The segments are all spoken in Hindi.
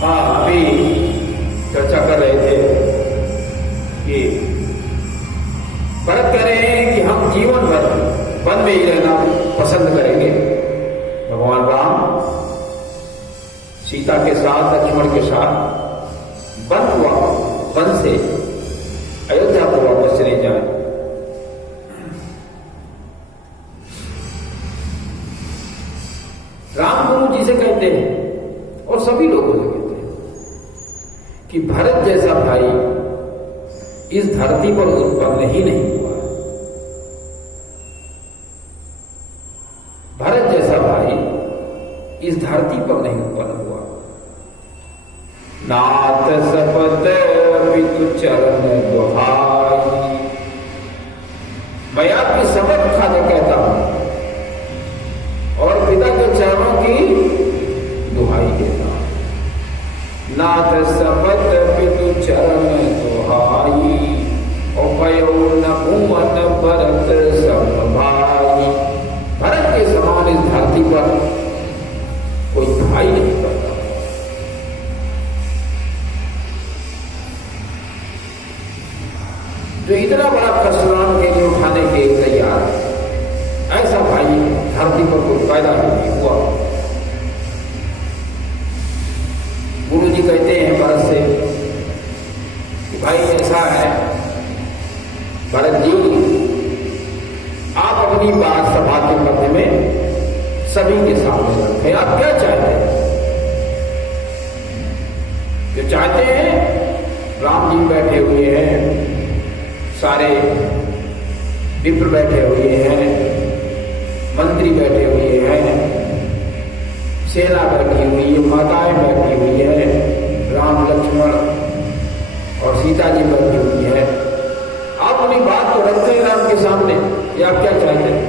हाँ, अभी चर्चा कर रहे थे कि भरत कह रहे हैं कि हम जीवन भर वन में ही रहना पसंद करेंगे। भगवान राम सीता के साथ, लक्ष्मण के साथ वन से अयोध्या को वापस चले जाए। राम गुरु जी से कहते हैं और सभी लोगों से कहते हैं कि भरत जैसा भाई इस धरती पर उत्पन्न ही नहीं हुआ। भरत जैसा भाई इस धरती पर नहीं उत्पन्न हुआ। नाथ सपत पितु चरण दुहाई, मैं आपकी शपथ खा के कहता हूं और पिता के चरणों की दुहाई देता हूं। नाथ सपत पितु चरण दुहाई, और भयो न भुवन भरत सम भाई। भरत के समान इस धरती पर कोई भाई नहीं करता। जो इतना बड़ा कष्ट के लिए उठाने के लिए तैयार है, ऐसा भाई धरती पर कोई पैदा नहीं हुआ। गुरु जी कहते हैं भरत से कि भाई ऐसा है भरत जी, आप अपनी बात सभा के मध्य में सभी के सामने रखें। आप क्या चाहते हैं? जो चाहते हैं, राम जी बैठे हुए हैं, सारे विप्र बैठे हुए हैं, मंत्री बैठे हुए हैं, सेना बैठी हुई है, माताएं बैठी हुई है, राम लक्ष्मण और सीता जी बैठी हुई है। आप अपनी बात को रखते हैं राम के सामने, या आप क्या चाहते हैं?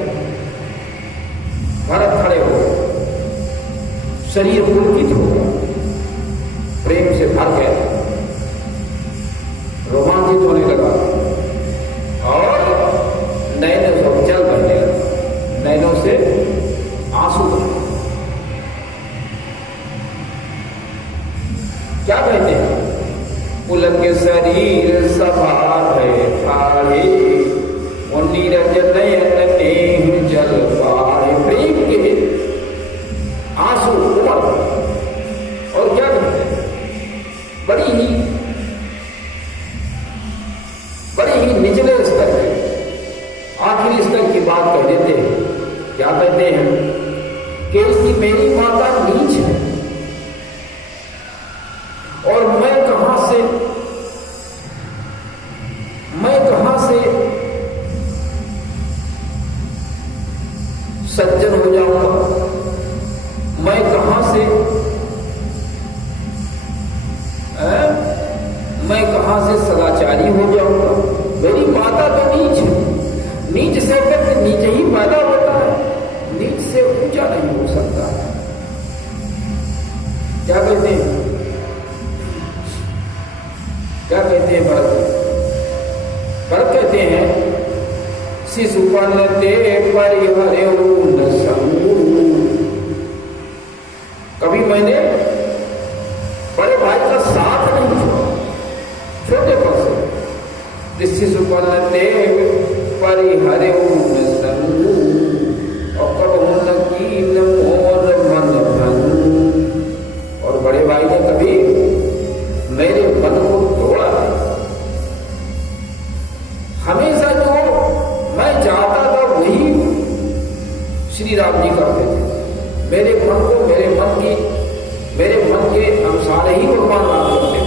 भरत खड़े हो, शरीर पुलकित हो गया, प्रेम से भर गया, रोमांचित होने लगा और नैनों से जल बहने लगा, नैनों से आंसू बहने। क्या कहते हैं? पुलक शरीर सभा है ठाड़े, और नीरज नयन नेह जल पाए। प्रेम के आंसू उमड़। और क्या कहते हैं? बड़ी ही निचले स्तर की, आखिरी स्तर की बात कह देते हैं। क्या कहते हैं? कि इसकी मेरी माता नीच है और मैं कहां से सज्जन हो जाऊंगा, मैं कहां से सदाचारी हो जाऊंगा। मेरी माता तो नीच है, नीच से व्यक्ति नीच ही पैदा होता है, नीच से ऊंचा नहीं हो सकता। क्या कहते हैं? क्या कहते हैं भरत कहते हैं, शिशुपन ते परिहरेउ न संगु। कभी मैंने बड़े भाई का साथ नहीं छोड़ा, छोटे पर से। शिशुपन ते परिहरेउ न संगु, और कबहु न कीन मोर मन भंगु। और बड़े भाई ने कभी मेरे मन को तोड़ा नहीं। हमेशा जो मैं चाहता था वही श्री राम जी करते थे। मेरे मन के अनुसार ही भगवान राम करते थे।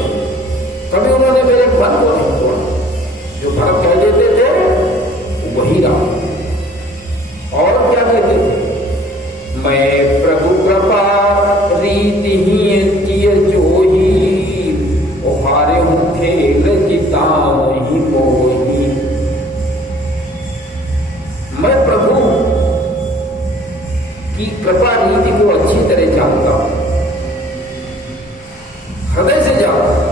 कभी उन्होंने मेरे मन को नहीं तोड़ा। जो भरत कह देते थे वही राम। और क्या कहते थे? मैं प्रभु कृपा रीति ही जिय जोही, हारे हूं खेल जीता नहीं मोही। मैं प्रभु की कृपा रीति को अच्छी तरह जानता हूं, हृदय से जानता हूं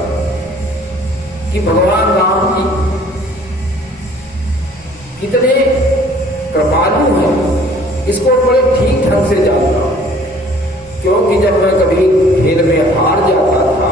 कि भगवान राम जी कितने कृपालु हैं। इसको बड़े ठीक ढंग से जानता हूं, क्योंकि जब मैं कभी खेल में हार जाता था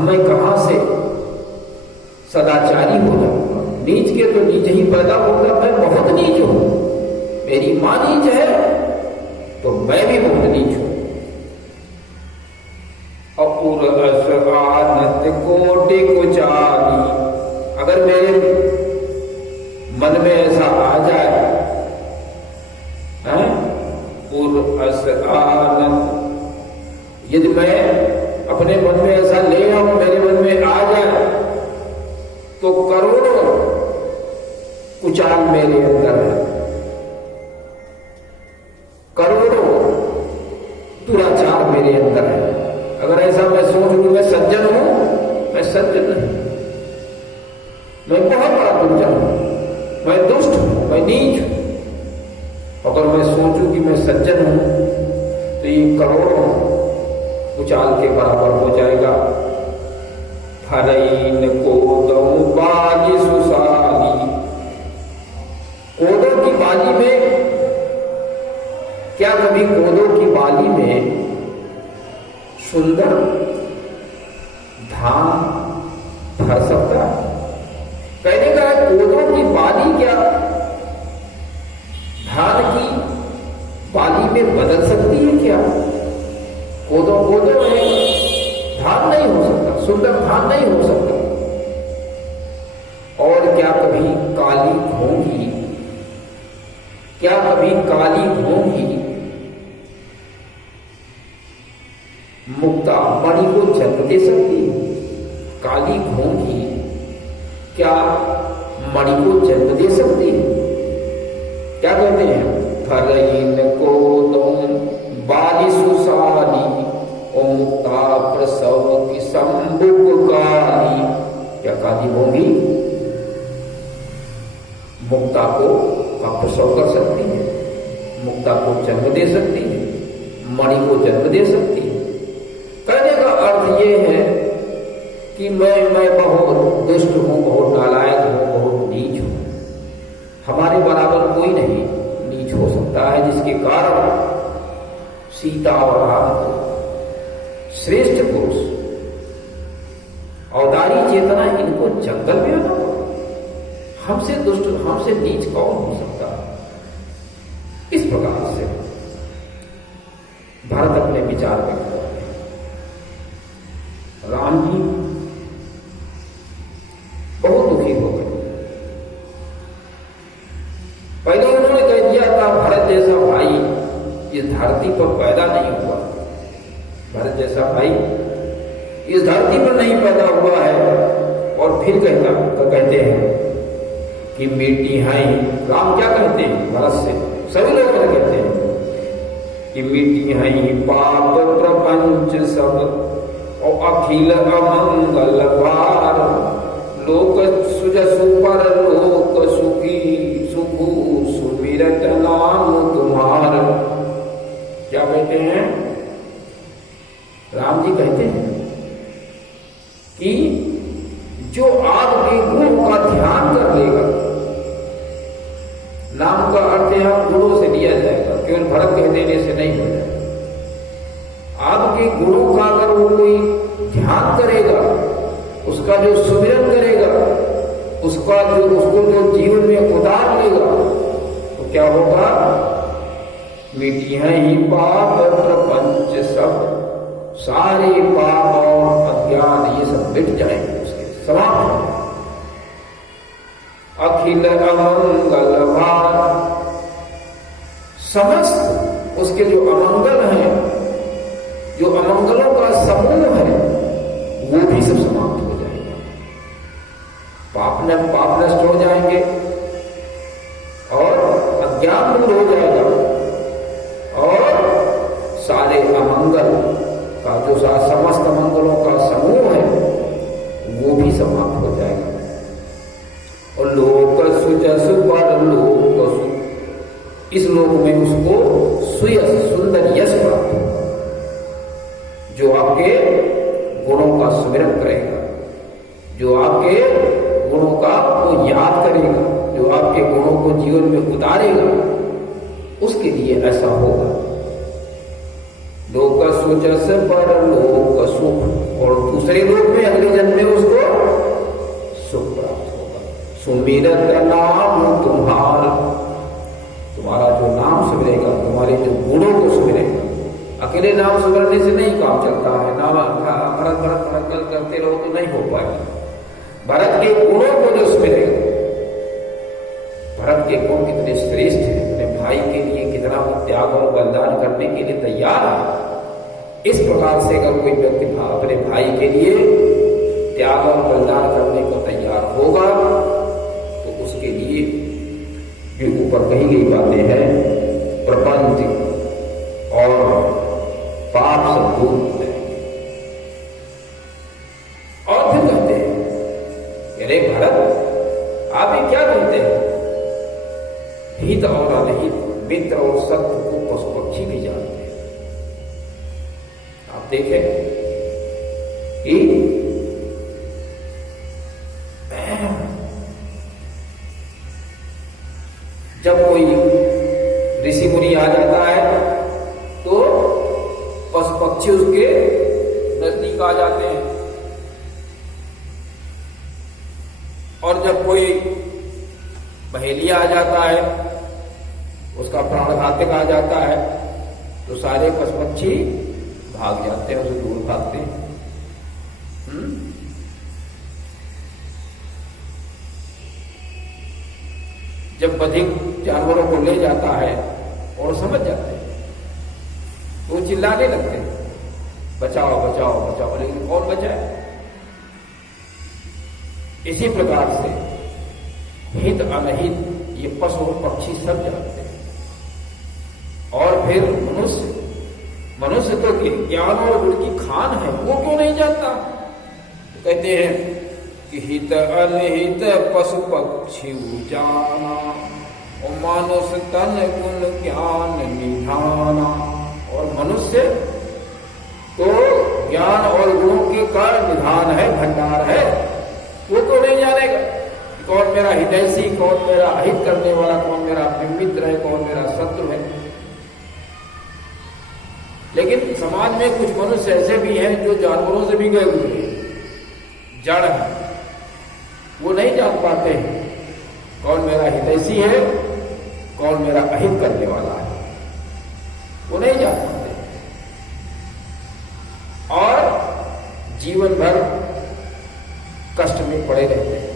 अब मैं कहां से सदाचारी हो जाऊंगा? नीच के तो नीच ही पैदा होगा। मैं बहुत नीच हूं, मेरी मां नीच है तो मैं भी बहुत नीच हूं। अपुर आनत कोटि कुचाली, अगर मेरे मन में ऐसा आ जाए, आनंद, यदि मैं अपने मन में ऐसा ले आऊं, मेरे मन में आ जाए, तो करोड़ों कुचाल मेरे अंदर है, करोड़ों दुराचार मेरे अंदर है। अगर ऐसा मैं सोच लूं मैं सज्जन हूं, मैं सज्जन नहीं, मैं बहुत बड़ा दुर्जन हूं, मैं दुष्ट हूं, मैं नीच हूं। अगर मैं सोचूं कि मैं सज्जन हूं तो ये करोड़ों कुचाल के बराबर हो जाएगा। हरईन कोदौ बाली सुसाली, कोदों की बाली में, क्या कभी कोदों की बाली में सुंदर धान भर सकता है? कहने का कोदों की बाली क्या धान की बाली में बदल सकती है क्या? कोदो कोदो है, धान नहीं हो सकता, सुंदर धान नहीं हो सकता। और क्या कभी काली घोंगी, क्या कभी काली घोंगी मुक्ता मणि को जन्म दे सकती है? काली घोंगी क्या मणि को जन्म दे सकती है? क्या कहते हैं? फरईन को तुम बाली सुसाली, ओ मुक्ता प्रसव की संभुक काली, क्या काली होंगी मुक्ता को प्रसव कर सकती है, मुक्ता को जन्म दे सकती है, मणि को जन्म दे सकती है। कहने का अर्थ ये है कि मैं बहुत दुष्ट हूं, बहुत नालायक हूं, बहुत नीच हूं। हमारे बराबर कोई नहीं नीच हो सकता है, जिसके कारण सीता और राम को श्रेष्ठ पुरुष औदारी चेतना, इनको जंगल में आना पड़ा। हमसे दुष्ट, हमसे नीच कौन हो सकता है? इस प्रकार से भरत अपने विचार व्यक्त करते हैं। राम जी बहुत दुखी हो गए। पहले उन्होंने कह दिया था भरत जैसा भाई इस धरती पर पैदा नहीं हुआ, भरत जैसा भाई इस धरती पर नहीं पैदा हुआ है। और फिर कहते हैं कि मिट्टी है। राम क्या कहते हैं भरत से? सभी लोग कहते हैं कि मिट्टी है पाप प्रपंच सब, और अखिल अमंगल भार, लोक सुजसु पर लोक सुखी, सुखु सुमिरत नाम तुम्हार। क्या कहते हैं? राम जी कहते हैं कि जो आपके गुणों का ध्यान कर लेगा, नाम का अर्थ यहां गुणों से लिया जाएगा, केवल भरत कह देने से नहीं हो जाएगा। आपके गुणों का अगर वो कोई ध्यान करेगा, उसका जो सुमिरन करेगा, उसको जो जीवन में उतार लेगा, तो क्या होगा? मिटी है ही पाप प्रपंच सब, सारे पाप और अज्ञान ये सब मिट जाएंगे, उसके समाप्त। अखिल अमंगल भार, समस्त उसके जो अमंगल हैं, जो अमंगलों का समूह है, वो भी सब समाप्त हो जाएगा। पाप नष्ट हो जाएंगे और अज्ञान दूर हो जाएगा, और सारे अमंगल का जो समस्त मंगलों का समूह है वो भी समाप्त हो जाएगा। और लोक सुजस पर लोक सु, इस लोक में उसको सुयस सुंदर यश प्राप्त होगा, जो आपके गुणों का सुमिरन करेगा, जो आपके गुणों का वो याद करेगा, जो आपके गुणों को जीवन में उतारेगा, उसके लिए ऐसा होगा। लोक सुजस पर लोक सुख, और दूसरे लोक में सुमिरत नाम तुम्हार, तुम्हारा जो नाम सुमिरेगा, तुम्हारे जो गुणों को सुमिरेगा। अकेले नाम सुमरने से नहीं काम चलता है, नाम भरत भरत भरत करते रहो तो नहीं हो पाएगा। भरत के गुणों को जो सुमिरेगा, भरत के गुण कितने श्रेष्ठ हैं, अपने भाई के लिए कितना त्याग और बलिदान करने के लिए तैयार है। इस प्रकार से अगर कोई व्यक्ति अपने भाई के लिए त्याग और बलिदान करने को तैयार होगा तो उसके लिए भी ऊपर कही गई बातें हैं, प्रपंच और पाप सब दूर हो जाएंगे। और फिर कहते हैं, अरे भरत आप ये क्या कहते हैं, हित और अनहित, मित्र और शत्रु को पशु पक्षी भी जानते हैं। आप देखें कि जब कोई ऋषि मुनि आ जाता है तो पशु पक्षी उसके नजदीक आ जाते हैं, और जब कोई बहेलिया आ जाता है, उसका प्राणघातक आ जाता है, तो सारे पशु पक्षी भाग जाते हैं, उसे दूर भागते हैं। जब बधिक जानवरों को ले जाता है और समझ जाते हैं तो वो चिल्लाने लगते हैं, बचाओ बचाओ बचाओ, लेकिन कौन बचाए। इसी प्रकार से हित अनहित ये पशु और पक्षी सब जानते हैं। और फिर मनुष्य तो ज्ञान और गुण की खान है, वो क्यों नहीं जानता। तो कहते हैं कि हित अनहित पशु पक्षी जाना, और मानुष तन गुण ज्ञान निधाना। और मनुष्य तो ज्ञान और गुणों के का निधान है, भंडार है, वो तो नहीं जानेगा कौन मेरा हितैषी, कौन मेरा अहित करने वाला, कौन मेरा मित्र है, कौन मेरा शत्रु है। लेकिन समाज में कुछ मनुष्य ऐसे भी हैं जो जानवरों से भी गए हुए हैं, जड़ हैं, वो नहीं जान पाते हैं कौन मेरा हितैषी है, कौन मेरा अहित करने वाला है, वो नहीं जान पाते। और जीवन भर कष्ट में पड़े रहते हैं।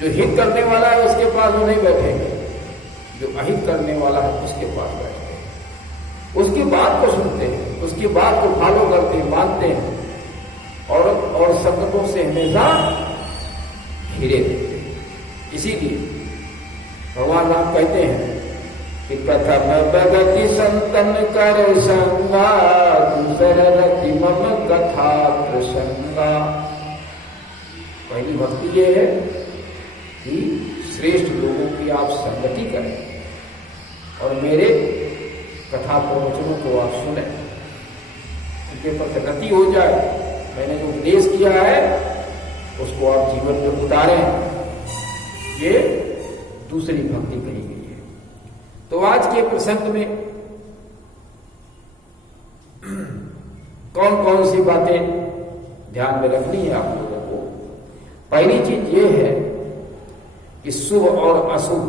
जो हित करने वाला है उसके पास वो नहीं बैठेंगे, जो अहित करने वाला है उसके पास बैठते हैं, उसकी बात को सुनते हैं, उसकी बात को फॉलो करते हैं, मानते हैं, और संकटों से हमेशा घिरे रहते हैं। इसीलिए भगवान राम कहते हैं कि प्रथम भगति संतन कर संगा, दूसर रति मम कथा प्रसंगा। पहली भक्ति ये है कि श्रेष्ठ लोगों की आप संगति करें और मेरे कथा प्रवचनों को आप सुने, उनके प्रति रति हो जाए। मैंने जो उपदेश किया है उसको आप जीवन में उतारें, ये दूसरी भक्ति कही गई है। तो आज के प्रसंग में कौन कौन सी बातें ध्यान में रखनी है आप लोगों को। पहली चीज ये है कि शुभ और अशुभ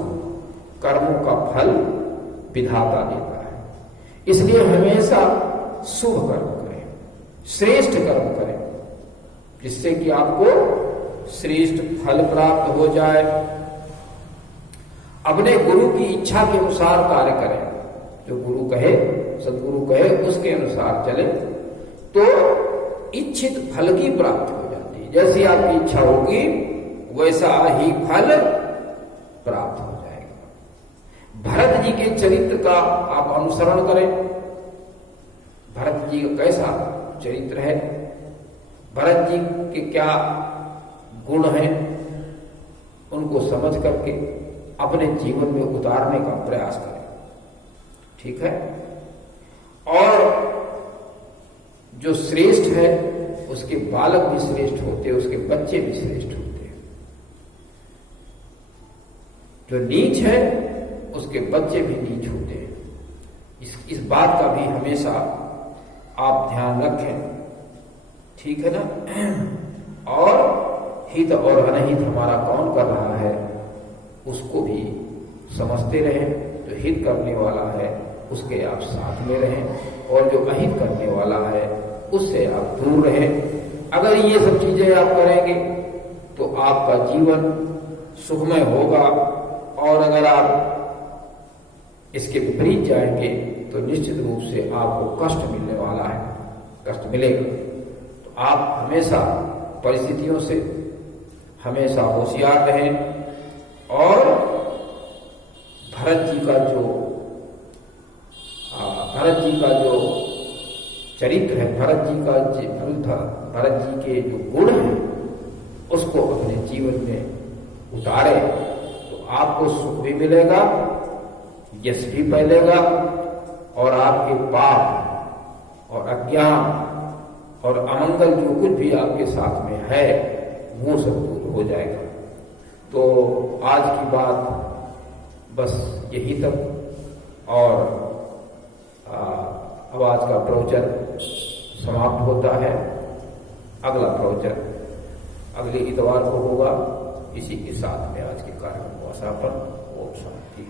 कर्मों का फल विधाता देता है, इसलिए हमेशा शुभ कर्म करें, श्रेष्ठ कर्म करें, जिससे कि आपको श्रेष्ठ फल प्राप्त हो जाए। अपने गुरु की इच्छा के अनुसार कार्य करें, जो गुरु कहे, सदगुरु कहे, उसके अनुसार चले तो इच्छित फल की प्राप्ति हो जाती है। जैसी आपकी इच्छा होगी वैसा ही फल प्राप्त हो जाएगा। भरत जी के चरित्र का आप अनुसरण करें। भरत जी का कैसा चरित्र है, भरत जी के क्या गुण हैं, उनको समझ करके अपने जीवन में उतारने का प्रयास करें। ठीक है। और जो श्रेष्ठ है उसके बालक भी श्रेष्ठ होते हैं, उसके बच्चे भी श्रेष्ठ होते हैं। जो नीच है उसके बच्चे भी नीच होते हैं। इस बात का भी हमेशा आप ध्यान रखें। ठीक है ना। और हित और अनहित हमारा कौन कर रहा है उसको भी समझते रहें। जो हित करने वाला है उसके आप साथ में रहें और जो अहित करने वाला है उससे आप दूर रहें। अगर ये सब चीजें आप करेंगे तो आपका जीवन सुखमय होगा, और अगर आप इसके विपरीत जाएंगे तो निश्चित रूप से आपको कष्ट मिलने वाला है, कष्ट मिलेगा। तो आप हमेशा परिस्थितियों से हमेशा होशियार रहें और भरत जी का जो चरित्र है, भरत जी के जो गुण हैं उसको अपने जीवन में उतारे तो आपको सुख भी मिलेगा, यश भी फैलेगा और आपके पाप और अज्ञान और अमंगल जो कुछ भी आपके साथ में है वो सब दूर हो जाएगा। तो आज की बात बस यही तक, और अब आज का प्रवचन समाप्त होता है। अगला प्रवचन अगले इतवार को होगा। इसी के साथ में आज के कार्यक्रम को समापन। ओम शांति।